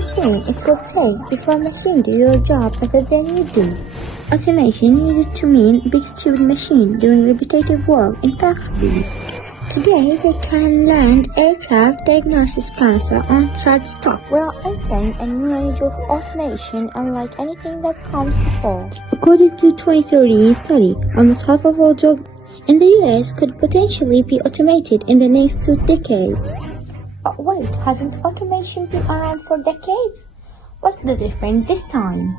think it would take if a machine did your job better than you do? Automation used to mean big stupid machine doing repetitive work in factories. Today they can land aircraft, diagnose cancer, and thread stock. We are entering a new age of automation unlike anything that comes before. According to 2030 study, almost half of all jobs in the US could potentially be automated in the next 2 decades. But wait, hasn't automation been around for decades? What's the difference this time?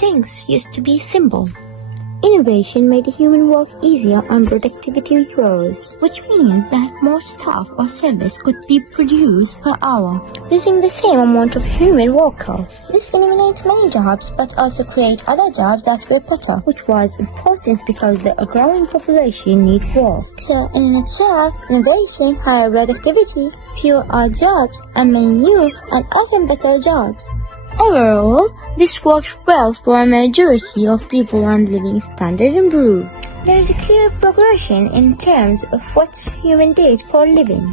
Things used to be simple. Innovation made human work easier and productivity rose, which means that more stuff or service could be produced per hour using the same amount of human workers. This eliminates many jobs but also creates other jobs that were better, which was important because the growing population need work. So in a nutshell, innovation, higher productivity, fewer jobs, and many new and often better jobs. Overall, this works well for a majority of people and living standard improved. There is a clear progression in terms of what humans did for a living.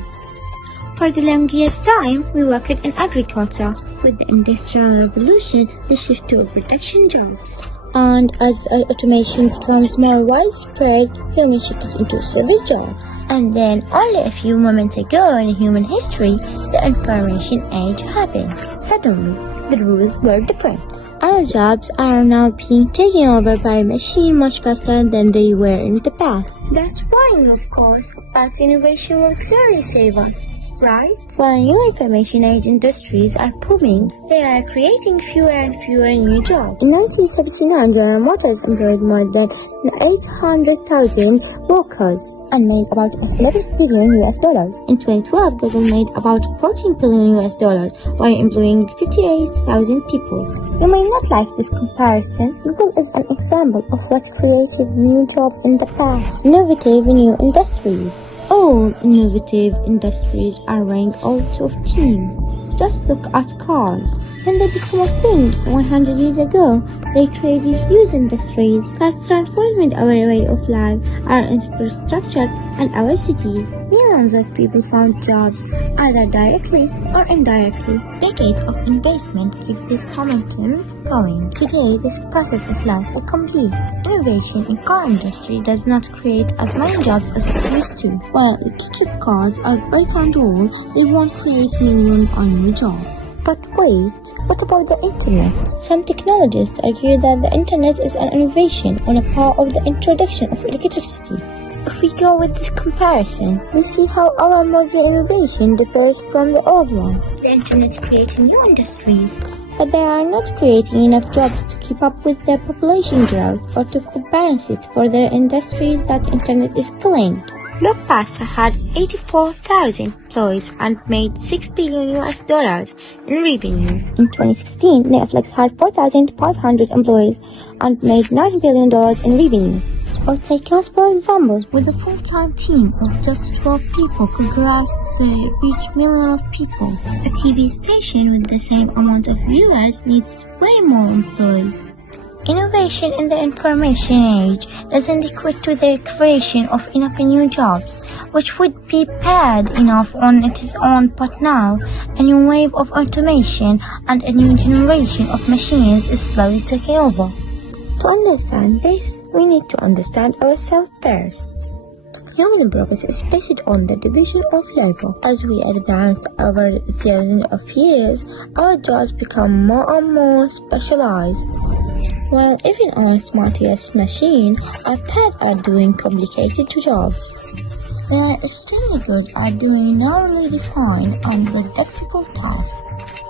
For the longest time, we worked in agriculture. With the Industrial Revolution, the shift to production jobs. And as automation becomes more widespread, humans shifted into service jobs. And then, only a few moments ago in human history, the information age happened. Suddenly, the rules were different. Our jobs are now being taken over by machines much faster than they were in the past. That's fine, of course, but innovation will clearly save us, right? While new information age industries are booming, they are creating fewer and fewer new jobs. In 1979, General Motors employed more than 800,000 workers and made about $11 billion. In 2012, Google made about $14 billion while employing 58,000 people. You may not like this comparison. Google is an example of what created new jobs in the past. Innovative new industries. All innovative industries are running out of steam. Just look at cars. When they became a thing 100 years ago, they created huge industries that transformed our way of life, our infrastructure, and our cities. Millions of people found jobs, either directly or indirectly. Decades of investment keep this momentum going. Today, this process is largely complete. Innovation in car industry does not create as many jobs as it used to. While electric cars are great and all, they won't create millions of new jobs. But wait, what about the internet? Some technologists argue that the internet is an innovation on a par of the introduction of electricity. If we go with this comparison, we see how our modern innovation differs from the old one. The internet is creating new industries, but they are not creating enough jobs to keep up with their population growth or to compensate for the industries that the internet is killing. Blockbuster had 84,000 employees and made $6 billion in revenue. In 2016, Netflix had 4,500 employees and made $9 billion in revenue. Or take us for example, with a full-time team of just 12 people could reach millions of people. A TV station with the same amount of viewers needs way more employees. Innovation in the information age doesn't equate to the creation of enough new jobs, which would be bad enough on its own, but now a new wave of automation and a new generation of machines is slowly taking over. To understand this, we need to understand ourselves first. Human progress is based on the division of labor. As we advanced over thousands of years, our jobs become more and more specialized. While even our smartest machines are bad at doing complicated jobs, they are extremely good at doing narrowly defined and predictable tasks.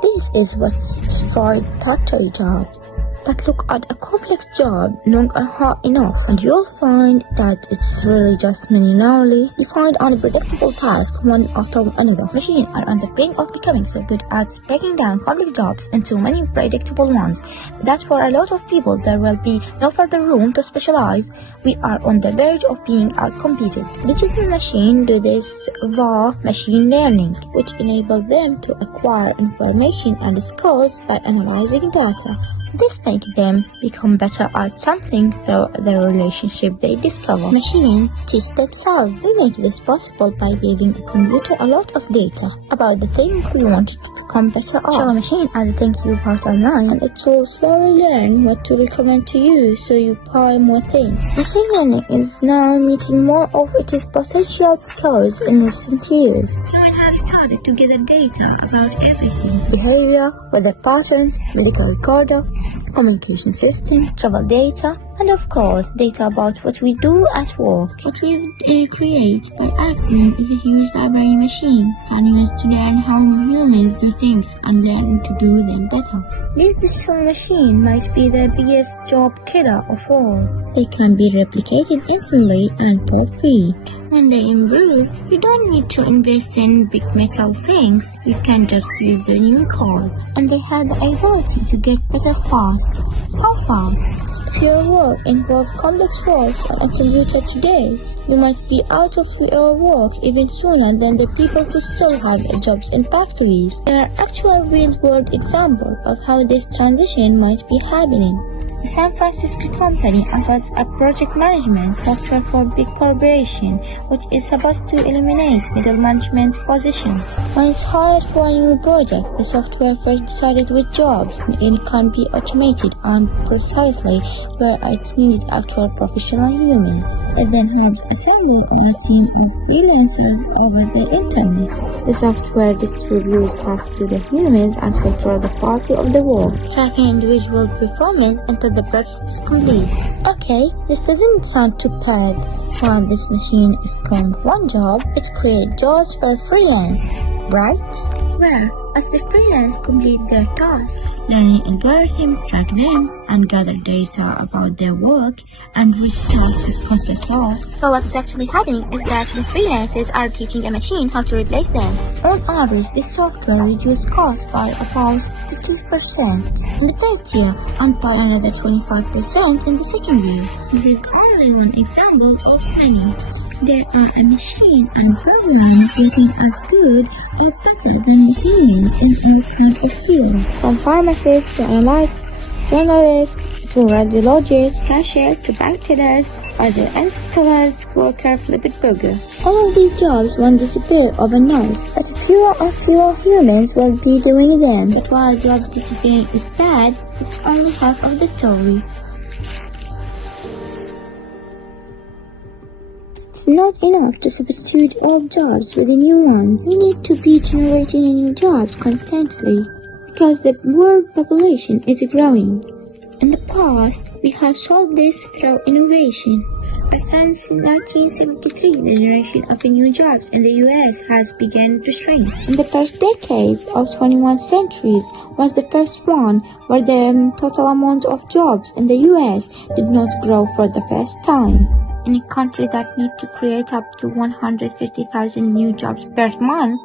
This is what's destroyed factory jobs. But look at a complex job long and hard enough, and you'll find that it's really just many narrowly defined and predictable tasks, one after another. Machines are on the brink of becoming so good at breaking down complex jobs into many predictable ones that for a lot of people there will be no further room to specialize. We are on the verge of being outcompeted. Digital machines do this via machine learning, which enables them to acquire information and skills by analyzing data. This makes them become better at something through the relationship they discover. Machines teach themselves. We make this possible by giving a computer a lot of data about the thing we want it to become better at. Show a machine at the thing you bought online, and it will slowly learn what to recommend to you so you buy more things. Machine learning is now meeting more of its potential because in recent years, humans have started to gather data about everything: behavior, weather patterns, medical recorder, communication system, travel data, and of course, data about what we do at work. What we create by accident is a huge library machine can use to learn how humans do things and learn to do them better. This digital machine might be the biggest job killer of all. They can be replicated instantly and for free. When they improve, you don't need to invest in big metal things. You can just use the new code. And they have the ability to get better fast. How fast? If your work involves complex words on a computer today, you might be out of your work even sooner than the people who still have jobs in factories. There are actual real-world examples of how this transition might be happening. The San Francisco company offers a project management software for big corporations, which is supposed to eliminate middle management positions. When it's hired for a new project, the software first decided which jobs it can be automated and precisely where it needs actual professional humans. It then helps assemble a team of freelancers over the internet. The software distributes tasks to the humans and controls the quality of the work, tracking individual performance until the project is complete. Okay, this doesn't sound too bad. While this machine is clone one job, it creates jobs for freelance, right? Where, as the freelance complete their tasks, learning algorithms track them and gather data about their work and which task is processed of. So what's actually happening is that the freelancers are teaching a machine how to replace them. On average, this software reduced costs by about 50% in the first year and by another 25% in the second year. This is only one example of many. There are a machine and programs getting as good or better than humans in all kinds of fields. From pharmacists to analysts, journalists to radiologists, cashier to bank tellers, or the unschooled worker flipping burger. All of these jobs won't disappear overnight, but fewer and fewer humans will be doing them. But while jobs disappearing is bad, it's only half of the story. It's not enough to substitute old jobs with the new ones. We need to be generating new jobs constantly because the world population is growing. In the past, we have solved this through innovation. But since 1973, the generation of new jobs in the US has begun to shrink. In the first decades of 21st century was the first one where the total amount of jobs in the US did not grow for the first time. In a country that needs to create up to 150,000 new jobs per month,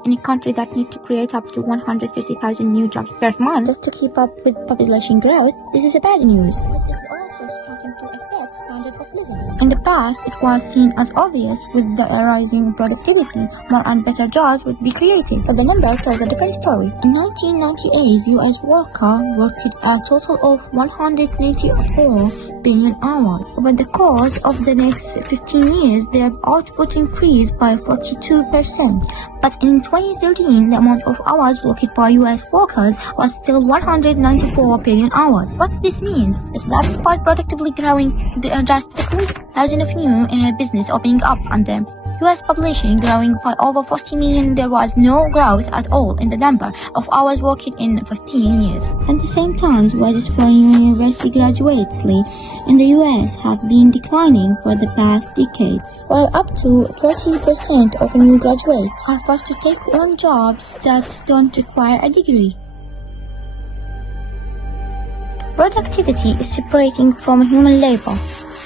just to keep up with population growth, this is a bad news. This is also starting to affect standard of living. In the past, it was seen as obvious with the rising productivity, more and better jobs would be created, but the number tells a different story. In 1998, U.S. workers worked a total of 194 billion hours. Over the course of the next 15 years, their output increased by 42%. But in 2013, the amount of hours worked by U.S. workers was still 194 billion hours. What this means is that despite productively growing drastically, thousands of new businesses opening up and the U.S. population growing by over 40 million, there was no growth at all in the number of hours worked in 15 years. At the same time, wages for university graduates in the U.S. have been declining for the past decades, while up to 30% of new graduates are forced to take on jobs that don't require a degree. Productivity is separating from human labor.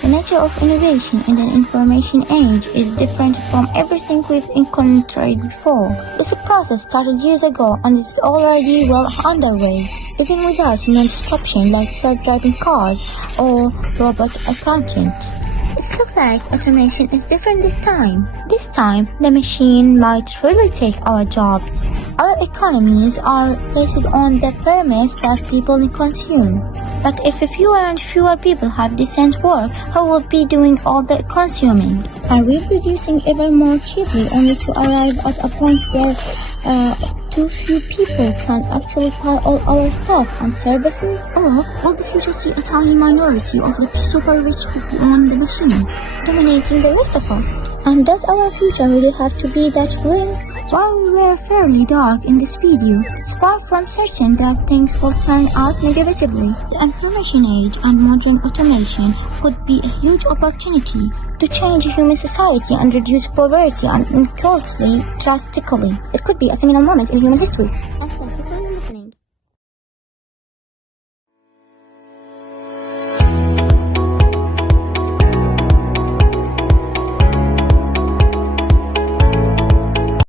The nature of innovation in the information age is different from everything we've encountered before. This process started years ago and is already well underway, even without human disruption like self-driving cars or robot accountant. It looks like automation is different this time. This time, the machine might really take our jobs. Our economies are based on the premise that people consume. But if fewer and fewer people have decent work, who will be doing all the consuming? Are we producing ever more cheaply only to arrive at a point where too few people can actually buy all our stuff and services? Or will the future see a tiny minority of the super rich who own the machine, dominating the rest of us? And does our future really have to be that grim? While we were fairly dark in this video, it's far from certain that things will turn out negatively. The information age and modern automation could be a huge opportunity to change human society and reduce poverty and inequality drastically. It could be a seminal moment in human history.